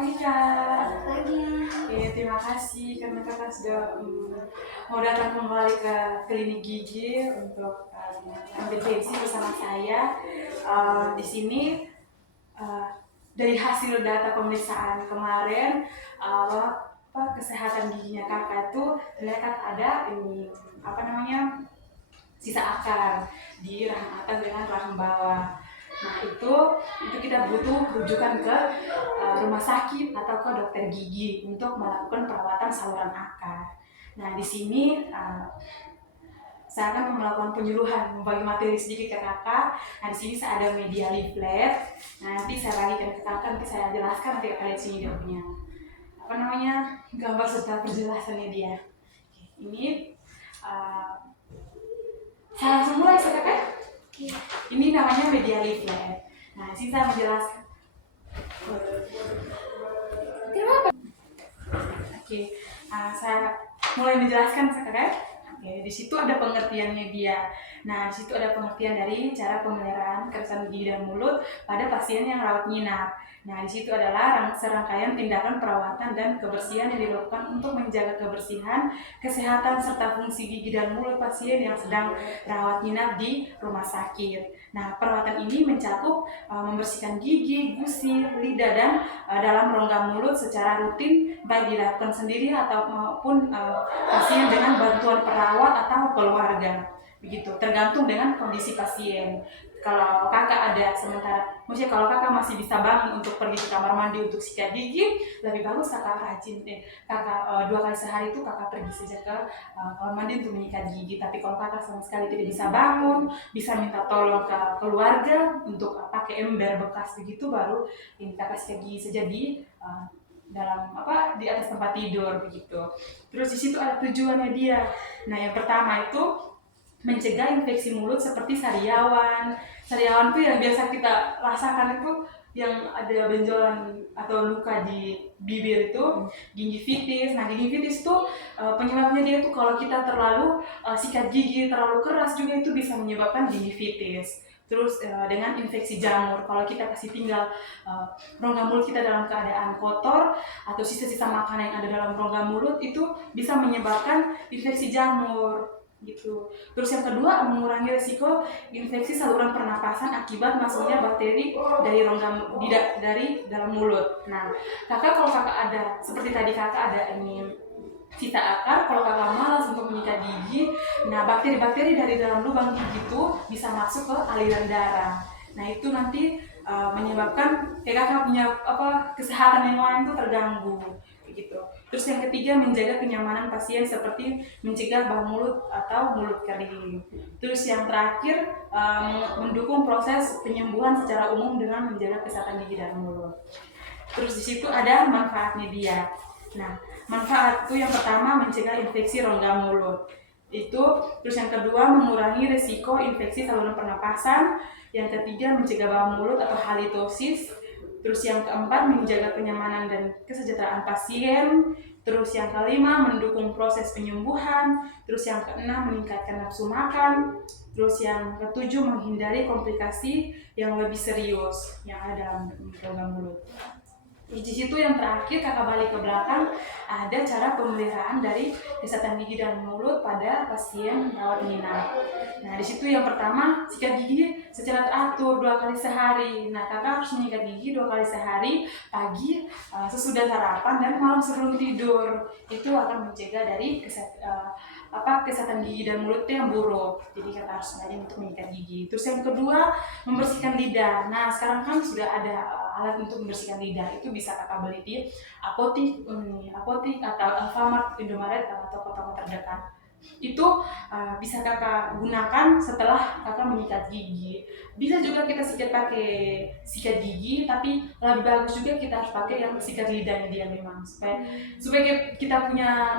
pagi Kak. Selamat pagi. Oke, terima kasih karena Kakak sudah mau datang kembali ke klinik gigi untuk ambil tensi bersama saya. Di sini eh, dari hasil data pemeriksaan kemarin, kesehatan giginya Kakak itu terlihat ada ini sisa akar di rahang atas dengan rahang bawah. Nah itu kita butuh rujukan ke rumah sakit atau ke dokter gigi untuk melakukan perawatan saluran akar. Nah di sini saya akan melakukan penyuluhan, membagi materi sedikit ke kakak. Nah di sini saya ada media leaflet. Nanti saya bagikan ke kakak, nanti saya jelaskan, nanti kakak lihat sini dia punya gambar serta penjelasannya dia. Ini saya langsung mulai kakak. Ini namanya media leaflet. Nah di sini saya menjelaskan. Oke, saya mulai menjelaskan sekarang. Oke, di situ ada pengertiannya dia. Nah, di situ ada pengertian dari cara pemeliharaan kebersihan gigi dan mulut pada pasien yang rawat inap. Nah, di situ adalah serangkaian tindakan perawatan dan kebersihan yang dilakukan untuk menjaga kebersihan, kesehatan serta fungsi gigi dan mulut pasien yang sedang rawat inap di rumah sakit. Nah, perawatan ini mencakup membersihkan gigi, gusi, lidah dan dalam rongga mulut secara rutin, baik dilakukan sendiri atau maupun pasien dengan bantuan perawat atau keluarga. Begitu, tergantung dengan kondisi pasien. Kalau kakak ada maksudnya kalau kakak masih bisa bangun untuk pergi ke kamar mandi untuk sikat gigi, lebih bagus kakak rajin kakak 2 kali sehari itu kakak pergi saja ke kamar mandi untuk menyikat gigi. Tapi kalau kakak sama sekali tidak bisa bangun, bisa minta tolong ke keluarga untuk pakai ember bekas begitu, baru ini kakak sikat gigi saja di di atas tempat tidur begitu. Terus di situ ada tujuannya dia. Nah, yang pertama itu mencegah infeksi mulut seperti sariawan. Sariawan itu yang biasa kita rasakan itu yang ada benjolan atau luka di bibir itu, gingivitis. Nah, gingivitis itu penyebabnya dia itu kalau kita terlalu sikat gigi terlalu keras juga itu bisa menyebabkan gingivitis. Terus dengan infeksi jamur, kalau kita kasih tinggal rongga mulut kita dalam keadaan kotor atau sisa-sisa makanan yang ada dalam rongga mulut itu bisa menyebabkan infeksi jamur gitu. Terus yang kedua, mengurangi risiko infeksi saluran pernapasan akibat masuknya bakteri dari dari dalam mulut. Nah, kalau kakak ada seperti tadi kakak ada ini sisa akar, kalau kakak malas untuk menyikat gigi, nah bakteri-bakteri dari dalam lubang gigi itu bisa masuk ke aliran darah. Nah itu nanti menyebabkan kakak punya kesehatan yang lain itu terganggu gitu. Terus yang ketiga, menjaga kenyamanan pasien seperti mencegah bau mulut atau mulut kering. Terus yang terakhir, mendukung proses penyembuhan secara umum dengan menjaga kesehatan gigi dan mulut. Terus di situ ada manfaatnya dia. Nah, manfaat itu yang pertama mencegah infeksi rongga mulut. Terus yang kedua mengurangi risiko infeksi saluran pernapasan. Yang ketiga mencegah bau mulut atau halitosis. Terus yang keempat menjaga kenyamanan dan kesejahteraan pasien. Terus yang kelima mendukung proses penyembuhan. Terus yang keenam meningkatkan nafsu makan. Terus yang ketujuh menghindari komplikasi yang lebih serius yang ada dalam rongga mulut. Di situ yang terakhir kakak balik ke belakang, ada cara pemeliharaan dari kesehatan gigi dan mulut pada pasien rawat inap. Nah di situ yang pertama, sikat gigi secara teratur 2 kali sehari. Nah kakak harus menyikat gigi 2 kali sehari, pagi sesudah sarapan dan malam sebelum tidur. Itu akan mencegah dari kesehatan gigi dan mulut yang buruk. Jadi kakak harus rajin untuk menyikat gigi. Terus yang kedua, membersihkan lidah. Nah sekarang kan sudah ada alat untuk membersihkan lidah, itu bisa kakak beli di apotik atau Alfamart, Indomaret atau toko-toko terdekat. Itu bisa kakak gunakan setelah kakak menyikat gigi. Bisa juga kita pakai sikat gigi, tapi lebih bagus juga kita harus pakai yang sikat lidahnya dia memang supaya kita punya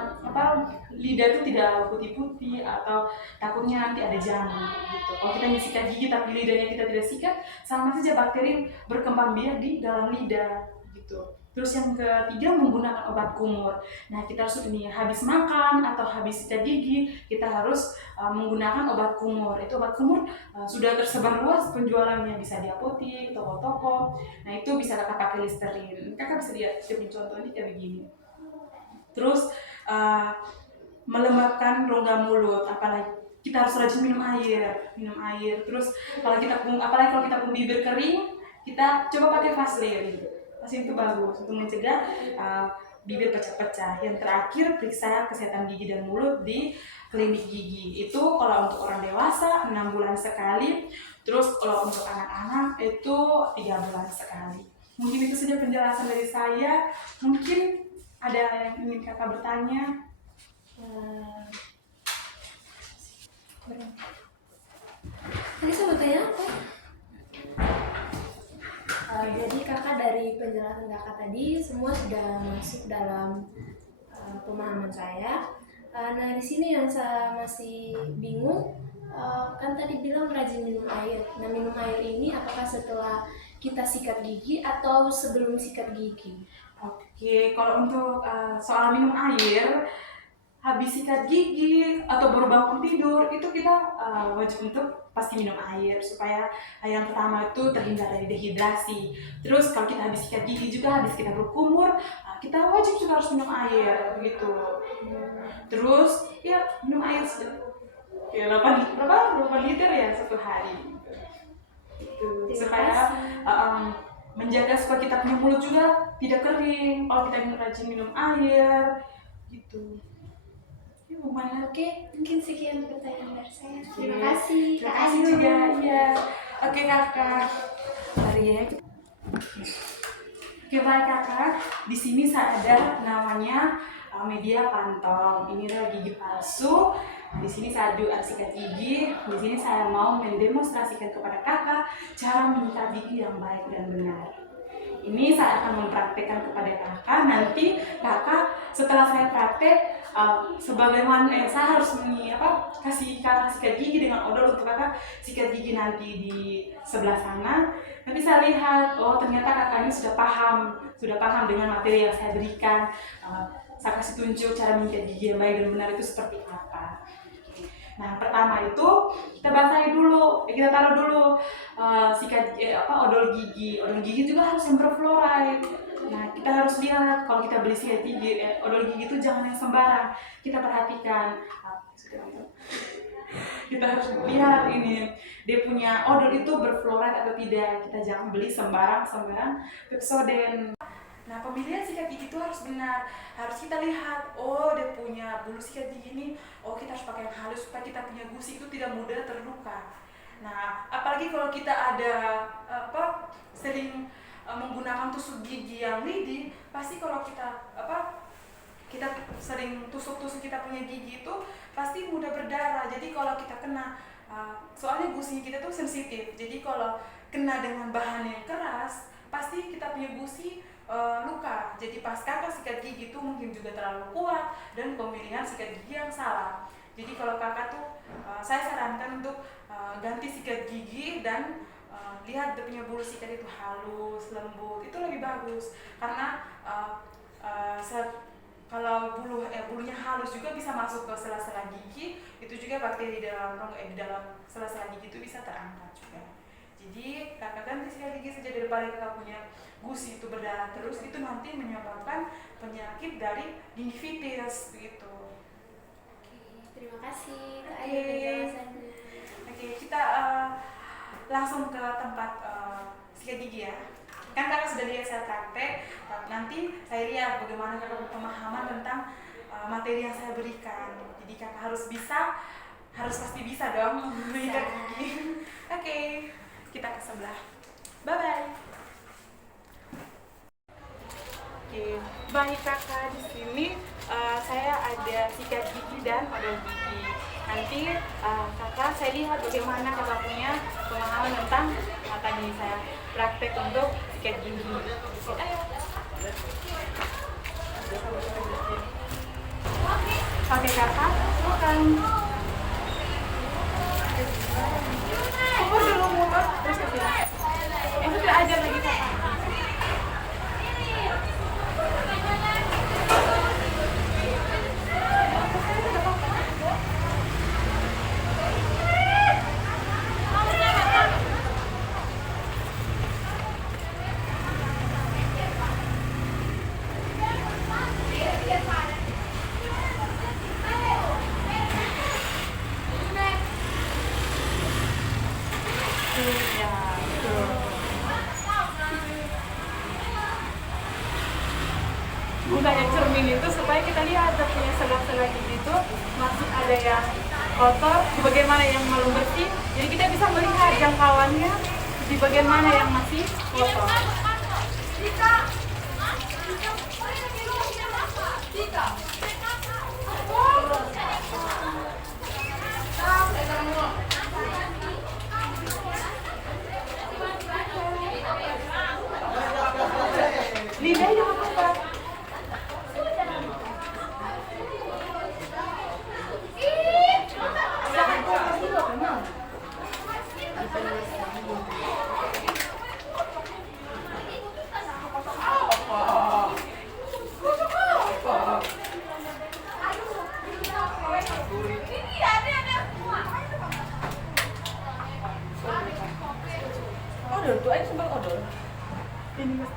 lidah itu tidak putih-putih atau takutnya nanti ada jamur gitu. Kalau kita sikat gigi tapi lidahnya kita tidak sikat, sama saja bakteri berkembang biak di dalam lidah gitu. Terus yang ketiga menggunakan obat kumur. Nah kita harus ini habis makan atau habis sikat gigi kita harus menggunakan obat kumur. Itu obat kumur sudah tersebar luas penjualannya, bisa di apotik, toko-toko. Nah itu bisa kakak pakai Listerine. Kakak bisa lihat contohnya kayak begini. Terus melembabkan rongga mulut, apalagi kita harus rajin minum air. Terus apalagi kalau kita pun bibir kering, kita coba pakai Vaseline. Vaseline itu bagus untuk mencegah bibir pecah-pecah. Yang terakhir, periksa kesehatan gigi dan mulut di klinik gigi. Itu kalau untuk orang dewasa 6 bulan sekali. Terus kalau untuk anak-anak itu 3 bulan sekali. Mungkin itu saja penjelasan dari saya. Mungkin ada yang ingin kakak bertanya? Tadi saya mau tanya apa? Jadi kakak dari penjelasan kakak tadi semua sudah masuk dalam pemahaman saya. Nah di sini yang saya masih bingung, kan tadi bilang rajin minum air. Nah minum air ini apakah setelah kita sikat gigi atau sebelum sikat gigi? Oke, kalau untuk soal minum air, habis sikat gigi atau baru bangun tidur itu kita wajib untuk pasti minum air supaya yang pertama itu terhindar dari dehidrasi. Terus kalau kita habis sikat gigi juga, habis kita berkumur, kita wajib juga harus minum air gitu. Terus ya minum air ya 8 liter ya satu hari gitu. Supaya menjaga supaya kita punya mulut juga tidak kering kalau kita rajin minum air gitu. Oke, mungkin sekian pertanyaan dari saya. Terima kasih. Terima kasih juga. Iya. Oke kakak. Mari ya. Oke baik kakak. Di sini saya ada namanya media pantong. Ini adalah gigi palsu. Di sini saya sikat gigi. Di sini saya mau mendemonstrasikan kepada kakak cara menyikat gigi yang baik dan benar. Ini saya akan mempraktekkan kepada kakak. Nanti kakak setelah saya praktek, sebagaimana saya harus kasih kakak sikat gigi dengan odol untuk kakak sikat gigi nanti di sebelah sana. Nanti saya lihat, oh ternyata kakak ini sudah paham dengan materi yang saya berikan. Saya kasih tunjuk cara menyikat gigi yang baik dan benar itu seperti apa. Nah pertama itu kita basahi dulu, kita taruh dulu odol gigi. Odol gigi juga harus yang berfluoride. Nah kita harus lihat kalau kita beli sikat gigi, odol gigi itu jangan yang sembarang. Kita perhatikan, kita harus lihat ini dia punya odol itu berfluoride atau tidak. Kita jangan beli sembarang Pepsodent. Nah pemilihan sikat gigi itu harus benar, harus kita lihat, oh dia punya bulu sikat gigi ini, oh kita harus pakai yang halus supaya kita punya gusi itu tidak mudah terluka. Nah apalagi kalau kita ada sering menggunakan tusuk gigi yang lidi, pasti kalau kita sering tusuk kita punya gigi itu pasti mudah berdarah. Jadi kalau kita kena, soalnya gusi kita tuh sensitif, jadi kalau kena dengan bahan yang keras pasti kita punya gusi luka. Jadi pas kakak sikat gigi itu mungkin juga terlalu kuat dan pemilihan sikat gigi yang salah. Jadi kalau kakak tuh saya sarankan untuk ganti sikat gigi dan lihat dia punya bulu sikat itu halus, lembut, itu lebih bagus. Karena kalau bulunya halus juga bisa masuk ke sela-sela gigi, itu juga bakteri di dalam sela-sela gigi itu bisa terangkat juga. Jadi kakak ganti sikat gigi saja daripada kakak punya gusi itu berdarah terus, itu nanti menyebabkan penyakit dari gingivitis begitu. Oke, terima kasih Kak Ayu penjelasannya. Oke, kita langsung ke tempat sikat gigi ya. Kan kakak sudah lihat saya praktek, nanti saya lihat bagaimana kakak berpemahaman tentang materi yang saya berikan. Jadi kakak harus pasti bisa dong menyikat gigi. Oke, kita ke sebelah. Bye bye. Oke, baik kakak, di sini saya ada sikat gigi dan odol gigi. Nanti kakak saya lihat bagaimana kakak punya pemahaman tentang tadi saya praktek untuk sikat gigi. Ayo. Oke kakak, silakan. Ukur dulu mulut, terus ke sini. Itu sudah ajar lagi kakak. Gunanya cermin itu supaya kita lihat ada punya sela-sela gigi itu masih ada yang kotor, di bagian mana yang belum bersih. Jadi kita bisa melihat jangkauannya di bagian mana yang masih kotor. Lidah jangan lupa. Odol, tuh aja sambal odol. Ini mas.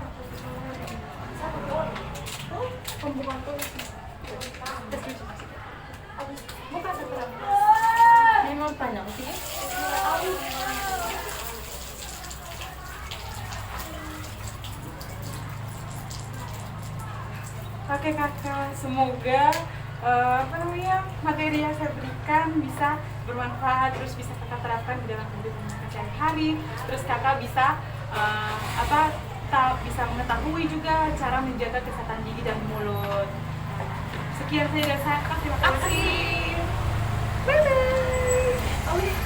Pembukaan tuh. Buka sekarang. Ini mau tanya sih. Oke kakak, semoga materi yang saya berikan bisa bermanfaat, terus bisa kakak terapkan di dalam kehidupan kakak sehari-hari, terus kakak bisa bisa mengetahui juga cara menjaga kesehatan gigi dan mulut. Sekian saja dari saya, terima kasih. Bye bye.